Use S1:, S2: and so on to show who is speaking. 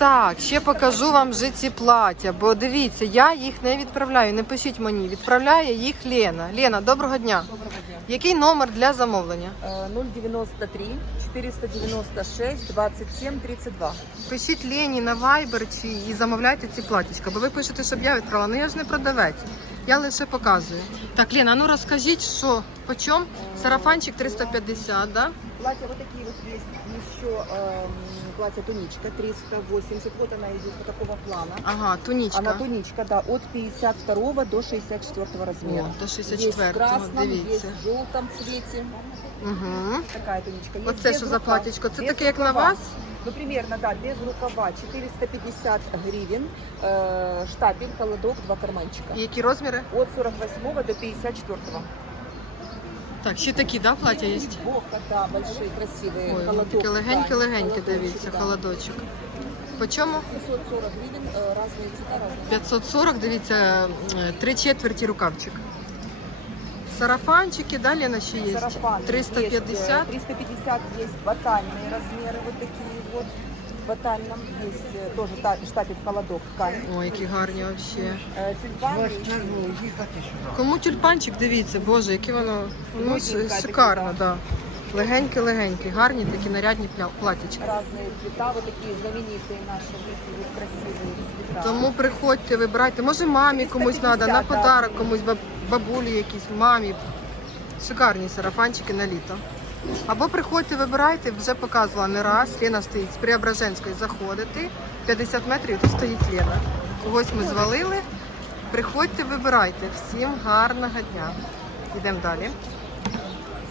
S1: Так, ще покажу вам вже ці плаття, бо дивіться, я їх не відправляю. Не пишіть мені, відправляє їх Лена. Лена, доброго дня.
S2: Доброго дня.
S1: Який номер для замовлення?
S2: Э, 093 496 27 32.
S1: Пишіть Лені на Viber чи і замовляйте ці платічка, бо ви пишете, щоб я відправила. Ну я ж не продавець. Я лише показую. Так, Лена, ну розкажіть, що по чому? Сарафанчик 350, да?
S2: Платья вот такие вот есть. Еще эм, платье туничка 380. Вот она идет вот такого плана.
S1: Ага,
S2: туничка.
S1: Она
S2: туничка, да, от 52 до 64 размера.
S1: О, до
S2: Есть в
S1: 64-го,
S2: красном, есть в желтом цвете.
S1: Угу.
S2: Такая туничка. Есть
S1: Оце
S2: без
S1: що за
S2: рукава.
S1: платічко? Це
S2: Без
S1: таке, як на
S2: рукава.
S1: вас?
S2: Ну, примерно, да, без рукава. 450 гривен. Э, штапель, холодок, два карманчика.
S1: І які розміри?
S2: От 48 до 54.
S1: Так, ще такі, да, плаття є?
S2: Бог, да, большие, красивые.
S1: Ой,
S2: холодок,
S1: таке легеньке-легеньке,
S2: да,
S1: дивіться,
S2: да.
S1: холодочок. По чому?
S2: 540 гривен, э, разные цвета, разные.
S1: 540, дивіться, е, три четверті рукавчик. Сарафанчики, да, Лена, ще є?
S2: Сарафаны
S1: 350.
S2: Есть, э, 350 есть батальные размеры, вот такие вот. В батальном есть э, тоже та- штапель холодок, ткань.
S1: Ой, які гарні взагалі.
S2: Э, Тюльпаны есть.
S1: Кому тюльпанчик, дивіться, боже, яке воно ну,
S2: Модненьке
S1: ш-
S2: таке,
S1: шикарно,
S2: да.
S1: да. Легенькі-легенькі, гарні такі нарядні пля- платічки.
S2: разные цвета, вот такие знаменитые наши, вот такие вот красивые цвета.
S1: Тому приходьте, вибирайте. Може мамі комусь
S2: 350,
S1: треба, на
S2: да.
S1: подарок комусь, баб- бабулі якісь, мамі. Шикарні сарафанчики на літо. Або приходьте, вибирайте, вже показувала не раз. Лена стоїть з Преображенської заходити. 50 метрів тут стоїть Лена. Когось ми звалили. Приходьте, вибирайте. Всім гарного дня. Йдемо далі.